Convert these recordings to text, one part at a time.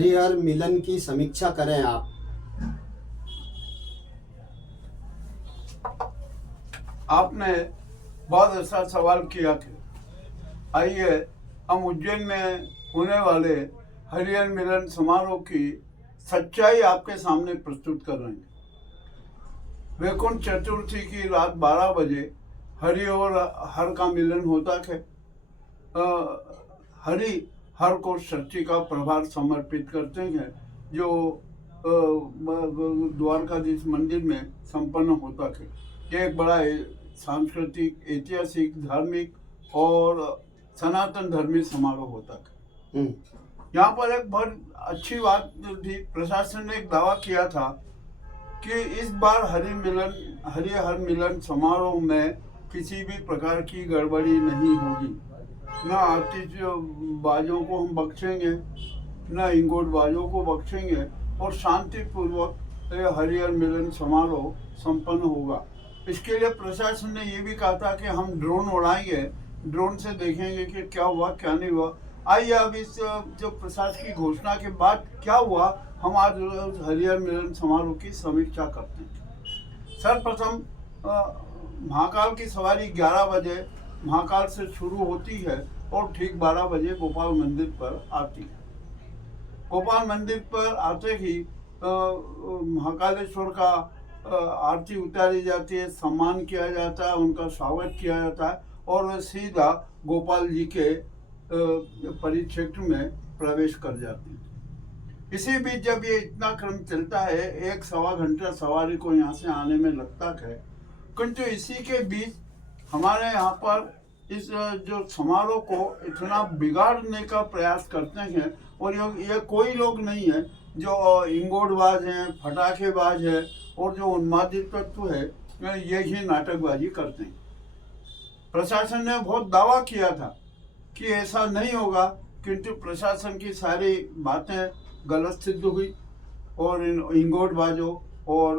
हरिहर मिलन की समीक्षा करें आप। आपने बहुत अच्छा सवाल किया कि आइए हम उज्जैन में होने वाले हरिहर मिलन समारोह की सच्चाई आपके सामने प्रस्तुत कर रहे हैं। वैकुंठ चतुर्थी की रात 12 बजे हरि और हर का मिलन होता है। हरि हर को सृष्टि का प्रभार समर्पित करते हैं, जो द्वारकाधीश मंदिर में संपन्न होता है। ये एक बड़ा सांस्कृतिक, ऐतिहासिक, धार्मिक और सनातन धर्मी समारोह होता है। यहाँ पर एक बहुत अच्छी बात थी, प्रशासन ने एक दावा किया था कि इस बार हरिहर मिलन समारोह में किसी भी प्रकार की गड़बड़ी नहीं होगी। न आतिशबाजों को हम बख्शेंगे, न इंगोटबाजों को बख्शेंगे और शांतिपूर्वक हरिहर मिलन समारोह संपन्न होगा। इसके लिए प्रशासन ने ये भी कहा था कि हम ड्रोन उड़ाएंगे, ड्रोन से देखेंगे कि क्या हुआ क्या नहीं हुआ। आइए अब इस जो प्रशासन की घोषणा के बाद क्या हुआ, हम आज हरिहर मिलन समारोह की समीक्षा करते हैं। सर्वप्रथम महाकाल की सवारी 11 बजे महाकाल से शुरू होती है और ठीक 12 बजे गोपाल मंदिर पर आती है। गोपाल मंदिर पर आते ही महाकालेश्वर का आरती उतारी जाती है, सम्मान किया जाता है, उनका स्वागत किया जाता है और वे सीधा गोपाल जी के परिक्षेत्र में प्रवेश कर जाते हैं। इसी बीच जब ये इतना क्रम चलता है, 1-1.25 घंटा सवारी को यहाँ से आने में लगता है, किंतु इसी के बीच हमारे यहाँ पर इस जो समारोह को इतना बिगाड़ने का प्रयास करते हैं। और ये कोई लोग नहीं है जो इंगोटबाज हैं, फटाखेबाज है और जो उन्मादित तत्व है, यही नाटकबाजी करते हैं। प्रशासन ने बहुत दावा किया था कि ऐसा नहीं होगा, किंतु प्रशासन की सारी बातें गलत सिद्ध हुई और इन इंगोटबाजों और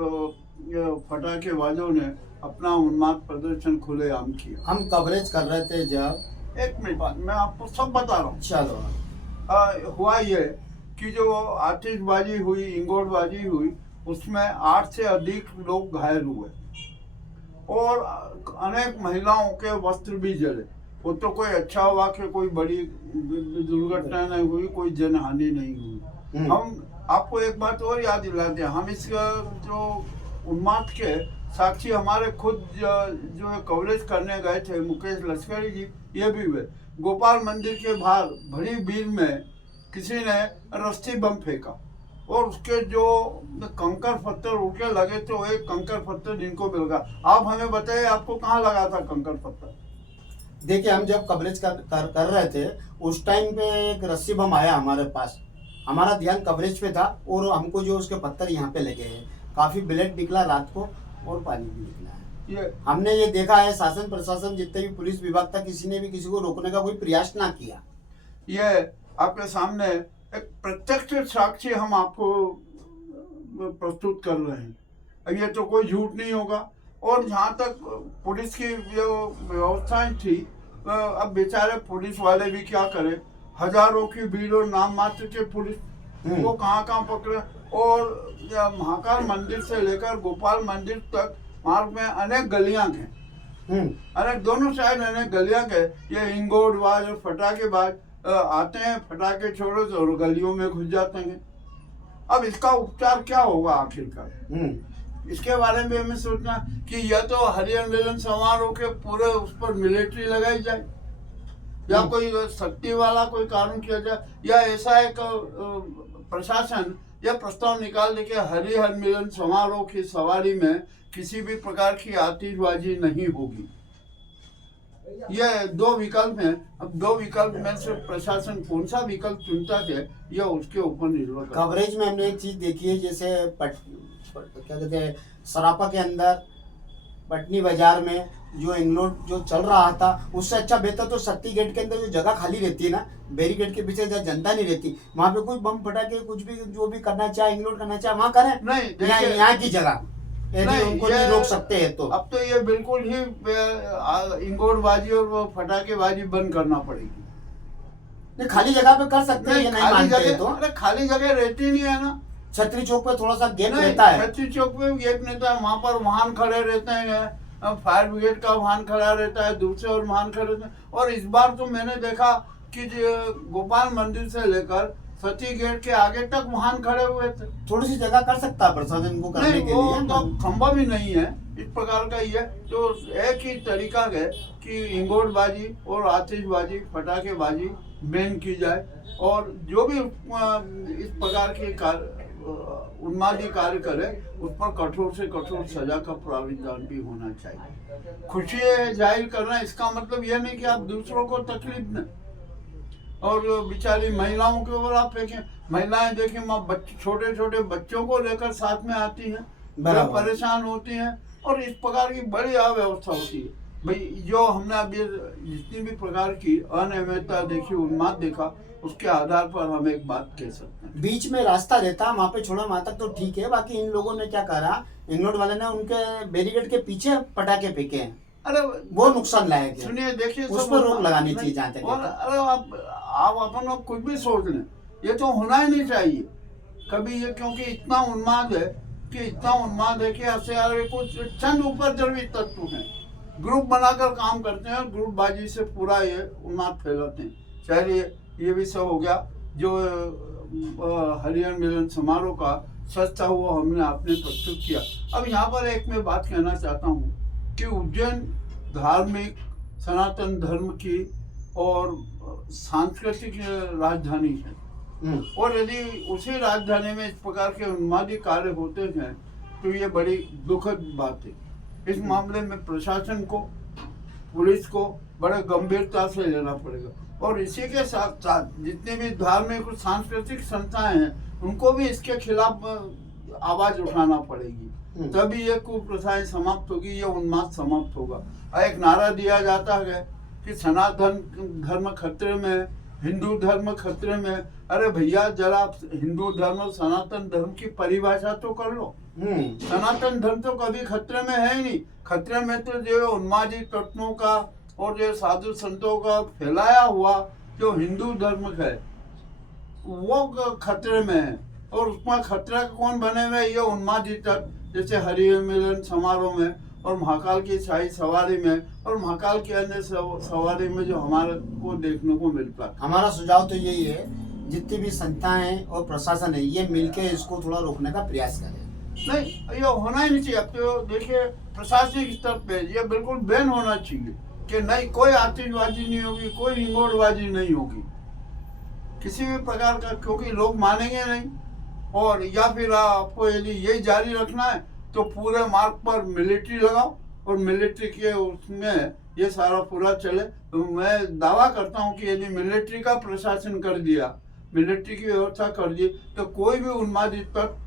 फटाखेबाजों ने अपना उन्माद प्रदर्शन खुलेआम किया। हम कवरेज कर रहे थे जब, एक मिनट बाद मैं आपको सब बता रहा हूँ। चलो हुआ ये कि जो आतिशबाजी हुई, इंगोटबाजी हुई, उसमें 8 से अधिक लोग घायल हुए और अनेक महिलाओं के वस्त्र भी जले। वो तो कोई अच्छा हुआ कि कोई बड़ी दुर्घटना नहीं हुई, कोई जनहानि नहीं हुई। हम आपको एक बात और याद दिलाते हैं, हम इस जो उन्माद के साक्षी हमारे खुद जो कवरेज करने गए थे, मुकेश लश्करी जी, ये भी हुए। गोपाल मंदिर के बाहर भरी भीड़ में किसी ने रस्सी बम फेंका और उसके जो कंकर पत्थर उड़के लगे तो एक कंकर पत्थर इनको मिल गया। आप हमें बताइए, आपको कहाँ लगा था कंकर पत्थर? देखिए, हम जब कवरेज कर रहे थे उस टाइम पे एक रस्सी बम आया हमारे पास। हमारा ध्यान कवरेज पे था और हमको जो उसके पत्थर यहाँ पे लगे हैं, काफी ब्लड निकला रात को और पानी भी निकला है। हमने ये देखा है, शासन प्रशासन जितने भी पुलिस विभाग था, किसी ने भी किसी को रोकने का कोई प्रयास ना किया। ये आपके सामने एक प्रत्यक्ष साक्षी हम आपको प्रस्तुत कर रहे हैं। अब ये तो कोई झूठ नहीं होगा। और जहाँ तक पुलिस की जो व्यवस्थाएं थी, अब बेचारे पुलिस वाले भी क्या करें, हजारों की भीड़ और नाम मात्र के पुलिस वो कहाँ पकड़े। और महाकाल मंदिर से लेकर गोपाल मंदिर तक मार्ग में अनेक गलियां हैं, अनेक दोनों साइड अनेक गलियां हैं। ये इंगोटबाज और फटाखेबाज आते हैं, फटाखे छोड़ो तो गलियों में घुस जाते हैं। अब इसका उपचार क्या होगा आखिरकार, इसके बारे में हमें सोचना कि या तो हरिहर मिलन समारोह के पूरे उस पर मिलिट्री लगाई जाए, या कोई सख्ती वाला कोई कानून किया जाए, या ऐसा एक प्रशासन यह प्रस्ताव निकाल दे कि हरिहर मिलन समारोह की सवारी में किसी भी प्रकार की आतिशबाजी नहीं होगी। यह 2 विकल्प हैं। अब 2 विकल्प में से प्रशासन कौन सा विकल्प चुनता है, यह उसके ऊपर निर्भर करता है। कवरेज में हमने एक चीज देखी है, जैसे क्या कहते हैं, सरापा के अंदर पटनी बाजार में जो इंग्लोड जो चल रहा था, उससे अच्छा बेहतर तो शक्ति गेट के अंदर जो जगह खाली रहती है ना, बैरिकेड के पीछे जहाँ जनता नहीं रहती, वहाँ पे कोई बम फटाके कुछ भी जो भी करना चाहे, इंग्लोड करना चाहे, वहाँ करें। नहीं, यहाँ की जगह यदि उनको नहीं रोक सकते हैं तो अब तो ये बिल्कुल ही इंगोटबाजी और फटाखेबाजी बंद करना पड़ेगी। नहीं, खाली जगह पे कर सकते हैं, ये नहीं खाली मानते हैं जगह, तो अरे खाली जगह रहती नहीं है ना। छतरी चौक पे थोड़ा सा गैप नहीं, रहता है। छतरी चौक पे गेट नहीं था, वहां पर वाहन खड़े रहते हैं, फायर ब्रिगेड का वाहन खड़ा रहता है, दूसरे और वाहन खड़े रहते हैं। और इस बार तो मैंने देखा कि गोपाल मंदिर से लेकर सती गेट के आगे तक वाहन खड़े हुए थे। थोड़ी सी जगह कर सकता है प्रशासन को करने नहीं, के वो लिए। तो खंबा भी नहीं है इस प्रकार का। ये तो एक ही तरीका है कि इंगोटबाजी और आतिशबाजी, पटाखेबाजी बैन की जाए, और जो भी इस प्रकार के उन्मादी कार्य करे उस पर कठोर से कठोर सजा का प्राविधान भी होना चाहिए। खुशी जाहिर करना इसका मतलब यह नहीं कि आप दूसरों को तकलीफ दें। और बेचारी महिलाओं के ऊपर आप देखें, महिलाएं देखें, बच्चे, छोटे छोटे बच्चों को लेकर साथ में आती हैं, बड़ा परेशान होती हैं, और इस प्रकार की बड़ी अव्यवस्था होती है। भाई जो हमने अभी जितनी भी प्रकार की अनियमितता देखी, उन्माद देखा, उसके आधार पर हम एक बात कह सकते हैं। बीच में रास्ता रहता वहां पे छोड़ा, वहां तक तो ठीक है। बाकी इन लोगों ने क्या करा, इंग्लैंड वाले ने उनके बैरिकेड के पीछे पटाखे फेंके हैं, अरे वो नुकसान लायक है। सुनिए, देखिए, उस पर रोक लगानी चाहिए जहाँ तक। और अरे आप अपन लोग कुछ भी सोच लें, ये तो होना ही नहीं चाहिए कभी ये, क्योंकि इतना उन्माद है कि ऐसे यार कुछ चंद उपद्रवी तत्व हैं, ग्रुप बनाकर काम करते हैं, ग्रुप बाजी से पूरा ये उन्माद फैलाते हैं। चलिए, ये भी सब हो गया। जो हरियाणा मिलन समारोह का सच था वो हमने आपने प्रस्तुत किया। अब यहाँ पर एक मैं बात कहना चाहता हूँ कि उज्जैन धार्मिक सनातन धर्म की और सांस्कृतिक राजधानी है, और यदि उसी राजधानी में इस प्रकार के उन्मादी कार्य होते हैं तो ये बड़ी दुखद बात है। इस मामले में प्रशासन को, पुलिस को बड़े गंभीरता से लेना पड़ेगा, और इसी के साथ साथ जितने भी धार्मिक और सांस्कृतिक संस्थाएं हैं उनको भी इसके खिलाफ आवाज उठाना पड़ेगी, तभी ये कुप्रथाएं समाप्त होगी, ये उन्माद समाप्त होगा। एक नारा दिया जाता है कि सनातन धर्म खतरे में, हिंदू धर्म खतरे में। अरे भैया, जरा आप हिंदू धर्म और सनातन धर्म की परिभाषा तो कर लो। सनातन धर्म तो कभी खतरे में है ही नहीं। खतरे में तो जो उन्मादी तत्वों का और जो साधु संतों का फैलाया हुआ जो हिंदू धर्म है वो खतरे में है, और उसमें खतरा कौन बने हुए, ये उन्मादी तत्व, जैसे हरियाणा मिलन समारोह में और महाकाल की शाही सवारी में और महाकाल की अन्य सवारी में जो हमारे को देखने को मिलता है। हमारा सुझाव तो यही है, जितनी भी संस्थाएं और प्रशासन है ये मिलके इसको थोड़ा रोकने का प्रयास करें। नहीं, ये होना ही नहीं चाहिए। अब तो देखिए, प्रशासनिक स्तर पे ये बिल्कुल बैन होना चाहिए कि नहीं, कोई आतिशबाजी नहीं होगी, कोई इंगोटबाजी नहीं होगी किसी भी प्रकार का, क्योंकि लोग मानेंगे नहीं। और या फिर आपको यदि यही जारी रखना है तो पूरे मार्ग पर मिलिट्री लगाओ और मिलिट्री के उसमें ये सारा पूरा चले। तो मैं दावा करता हूँ कि यदि मिलिट्री का प्रशासन कर दिया, मिलिट्री की व्यवस्था कर दी, तो कोई भी उन्मादी तक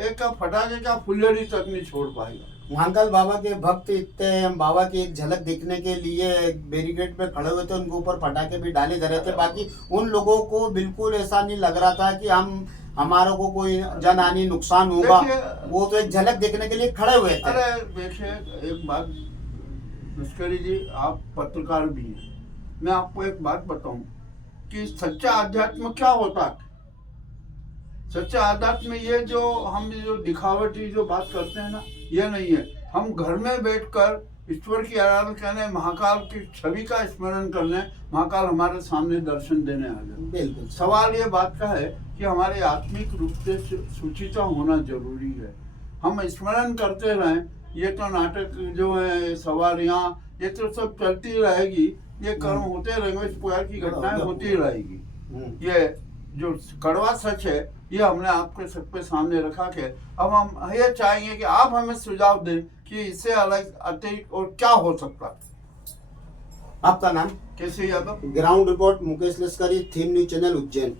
एक फटाके का फुल्लड़ी तक नहीं छोड़ पाएगा। महाकाल बाबा के भक्त इतने, हम बाबा की एक झलक देखने के लिए बैरिकेड पे खड़े हुए थे, उनके ऊपर पटाखे भी डाले जा रहे थे। बाकी उन लोगों को बिल्कुल ऐसा नहीं लग रहा था कि हमारे को कोई जनहानि नुकसान होगा, वो तो एक झलक देखने के लिए खड़े हुए थे। अरे देखिए, एक बात लश्करी जी, आप पत्रकार भी हैं, मैं आपको एक बात बताऊं कि सच्चा आध्यात्म क्या होता है। सच्चा आध्यात्म ये जो हम जो दिखावटी जो बात करते हैं ना, ये नहीं है। हम घर में बैठकर ईश्वर की आराधना करने, महाकाल की छवि का स्मरण करने, महाकाल हमारे सामने दर्शन देने आ जाए। बिल्कुल। सवाल ये बात का है कि हमारे आत्मिक रूप से सुचिता होना जरूरी है। हम स्मरण करते रहें, ये तो नाटक जो है, सवारियाँ, ये तो सब चलती रहेगी, ये कर्म होते रहेंगे, इस प्रकार की घटनाएं होती रहेगी। ये जो कड़वा सच है ये हमने आपके सबके सामने रखा के अब हम ये चाहेंगे कि आप हमें सुझाव दें कि इससे अलग अतिरिक्त और क्या हो सकता है। आपका नाम? कैसे यादव। ग्राउंड रिपोर्ट मुकेश लश्करी, थीम न्यूज चैनल उज्जैन।